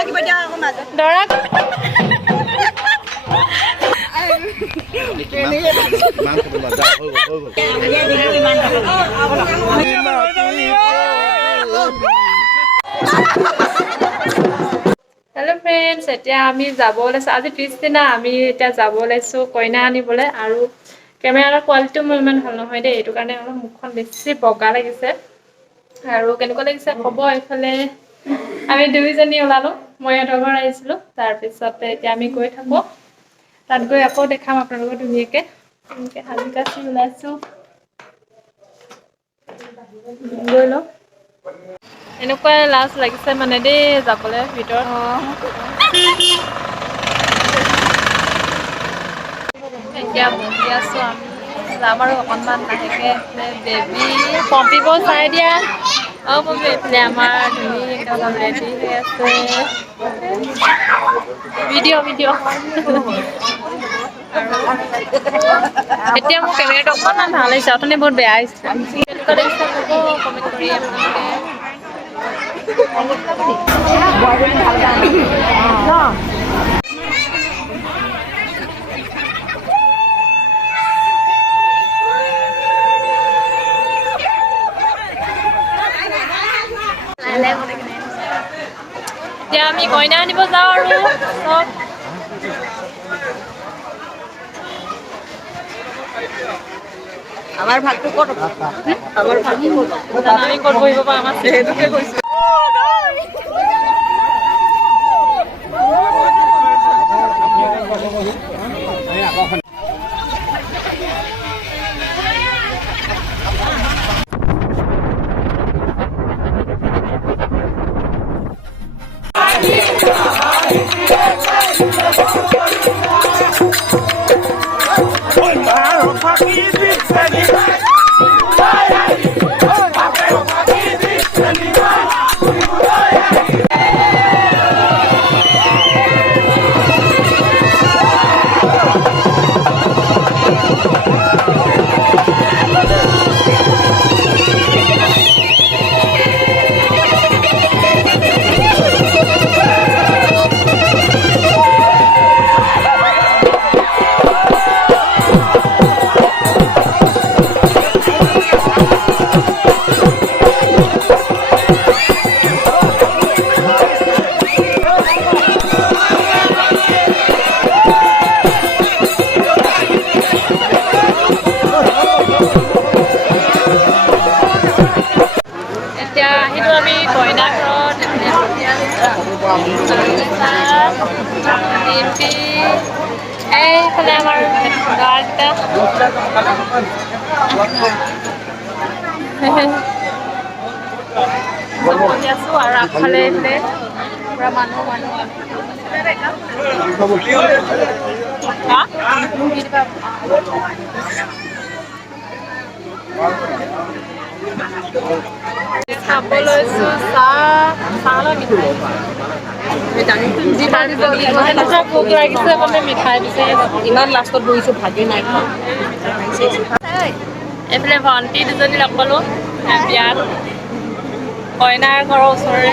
দৰা hello' friends, এতিয়া আমি যাব ওলাইছোঁ। আজি পিছদিনা আমি এতিয়া যাব ওলাইছোঁ কইনা আনিবলৈ। আৰু কেমেৰাৰ কোৱালিটিও মোৰ ইমান ভাল নহয় দেই, এইটো কাৰণে অলপ মুখখন বেছি বগা লাগিছে। আৰু কেনেকুৱা লাগিছে ক'ব। এইফালে আমি দুয়োজনী ওলালোঁ, মই ইহঁতৰ ঘৰত আহিছিলোঁ। তাৰপিছতে এতিয়া আমি গৈ থাকোঁ, তাত গৈ আকৌ দেখাম আপোনালোকক ধুনীয়াকৈ। এনেকৈ সাজি কাচি ওলাইছোঁ, গৈ লওঁ। এনেকুৱাই লাজ লাগিছে মানে দেই যাবলৈ ভিতৰত। এতিয়া বহি আছোঁ, আমি যাম আৰু অকণমান লাহেকৈ। বেবী পম্পিব চাই দিয়া। পম্পি এইফালে আমাৰ ধুনীয়াকৈ অলপ ৰেডি হৈ আছে। ভিডিঅ' আৰু এতিয়া মোৰ কেমেৰাটো অকণমান ভাল হৈছে, অথনি বহুত বেয়া হৈছে। কেনেকুৱা লাগিছে ক'ব কমেণ্ট কৰি আপোনালোকে। এতিয়া আমি কইনা আনিব যাওঁ আৰু চব। আমাৰ ভাগটো ক'ত? আমাৰ ভাগটো ক'ত? আমি ক'ত বহিব পাম আছে সেইটোকে কৈছোঁ। এতিয়া আহিলোঁ আমি কইনা ঘৰত। এইফালে আমাৰ গাঁৱত বহি আছোঁ। আৰু আগফালে এইফালে পুৰা মানুহ খাব লৈছোঁ চাহ ভোক লাগিছে মানে মিঠাই বিচাৰি ইমান লাষ্টত বহিছোঁ, ভাজি নাই খোৱা। এইফালে ভণ্টি দুজনী লগ পালোঁ বিয়াত, কইনাৰ ঘৰৰ ওচৰৰে।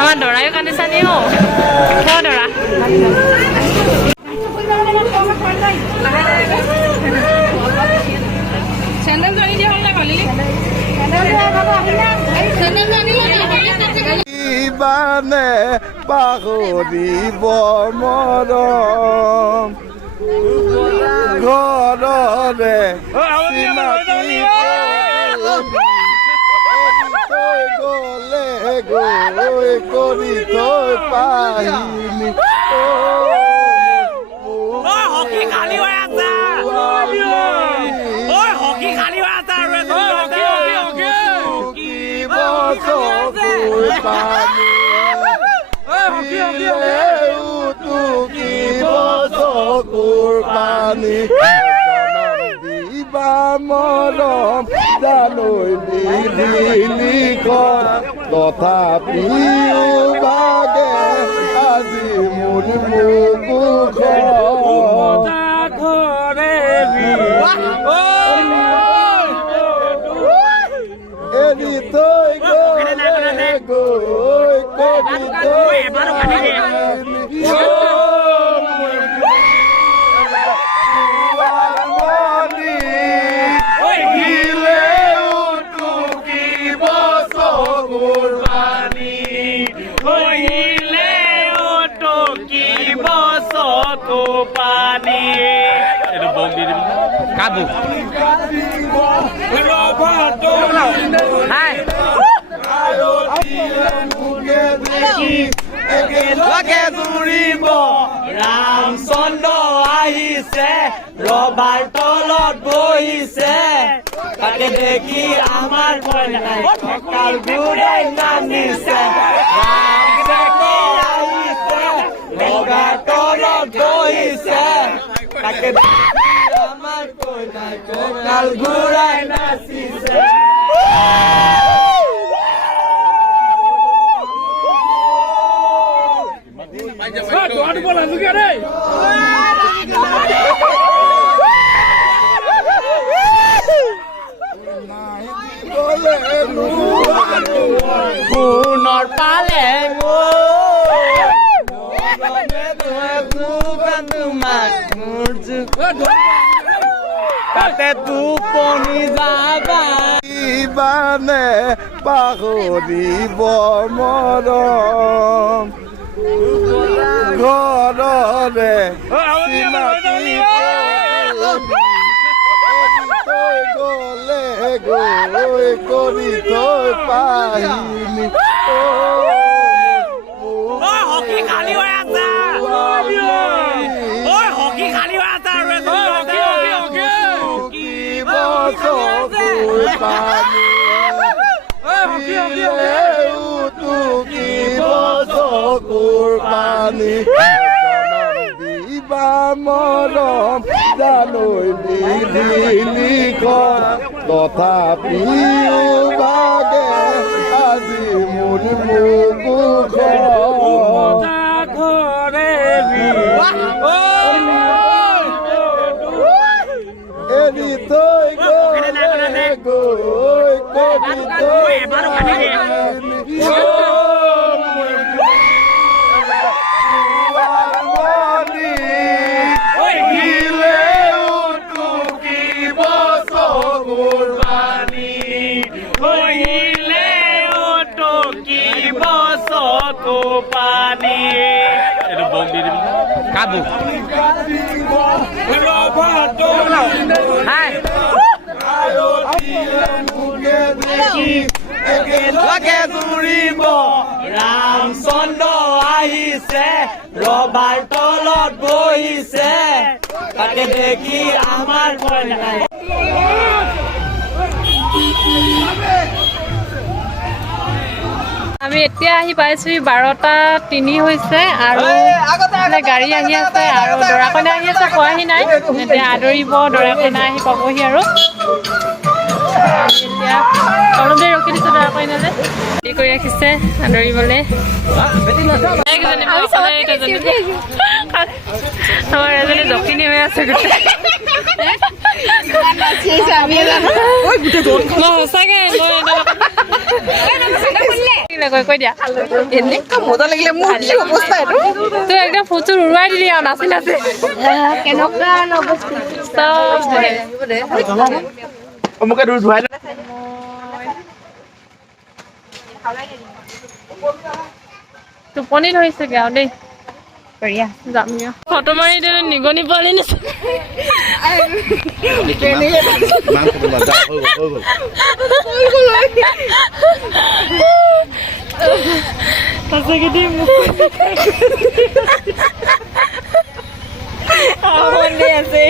আমাৰ দৰাইও কান্দিছা নি? দৰা ইমানে পাহৰিব মৰম ঘৰৰে চিনাকি গলে গৈ কৰি থৈ পাহিনি পানী দিবা মৰম জানৈ দিলি তথাপিও বাগে আজি মোৰ এৰি থৈ গ'লে গৈ কৰি থৈ Kabu. Hai. Lage duribo Ram Sondo ahise Robar tolot bohise Take dekhi amar bhoi nai Kal gurai nanise Ram Sondo ahise Robar tolot bohise Take Kal gurai nasise Punor palengo Kate tu poni jaba Ibane পাহৰিব মৰম ঘৰৰে চিনাকি থৈ গ'লে গৈ কৰি থৈ পাহিনি hockey খালি হৈ আছে হকি খালি হৈ আছে চকুৰ পানী চকুৰ পানী দিবা মৰম জানৈ লিখন তথাপিও বাগে আজি মোৰ বুকুখন এৰি থৈ গ'লে গৈ কৰি থৈ Kabu. Hai. Lage duribo Ram Sondo ahise Robar tolot bohise Take dekhi amar bhoi nai আমি এতিয়া আহি পাইছোঁ 12:03 হৈছে আৰু গাড়ী আহি আছে আৰু দৰা কইনা আহি আছে পোৱাহি নাই এতিয়া আদৰিব দৰা কইনা আহি পাবহি আৰু এতিয়া অলপ দেৰি ৰখি দিছোঁ দৰা কইনালে ৰেডি কৰি ৰাখিছে আদৰিবলৈ আমাৰ এজনী দক্ষিণী হৈ আছে সঁচাকে কৈ দিয়া এনেকুৱা মজা লাগিলে মোৰ কি অৱস্থা এইটো তই একদম ফুচুৰ উৰুৱাই দিলি আৰু নাচি নাচি মোকে ধুৱাই টোপনি ধৰিছেগে আৰু দেই যাম ফটো মাৰি দিলে নিগনি পোৱালি নিচিনা সঁচাকে দেই মোক আছে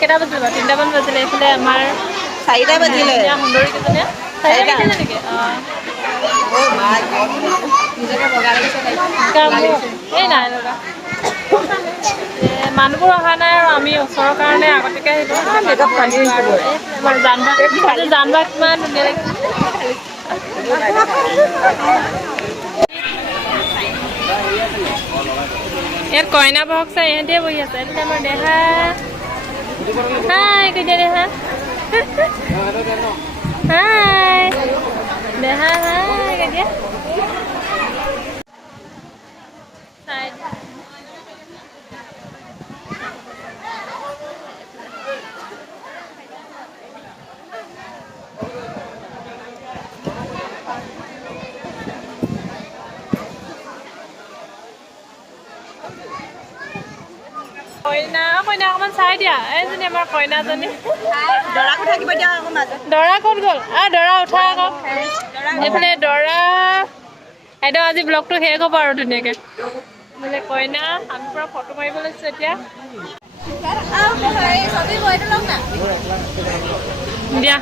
কেইটা বাজিলে বাৰু 3টামান বাজিলে এইফালে আমাৰ 4টা বাজিলে সুন্দৰী কেইজনীয়ে 4টা বাজিলে নেকি এই নাই লগা মানুহবোৰ অহা নাই আৰু আমি ওচৰৰ কাৰণে আগতীয়াকৈ আহিলোঁ আমাৰ জান বাগ কিমান ধুনীয়া লাগিছে ইয়াত কইনা বহক চাই ইহঁতিয়ে বহি আছে এতিয়া আমাৰ দেহা হাই কেতিয়া দেহা হাই দেহা হাই কেতিয়া কইনা অকণমান চাই দিয়া এইজনী আমাৰ কইনাজনী দৰাকো থাকিব দিয়া আকৌ মাজত দৰা ক'ত গ'ল দৰা উঠা আকৌ এইফালে দৰা একদম আজি ব্লগটো শেষ হ'ব আৰু ধুনীয়াকৈ বোলে কইনা আমি পৰা ফটো মাৰিব লৈছোঁ এতিয়া দিয়া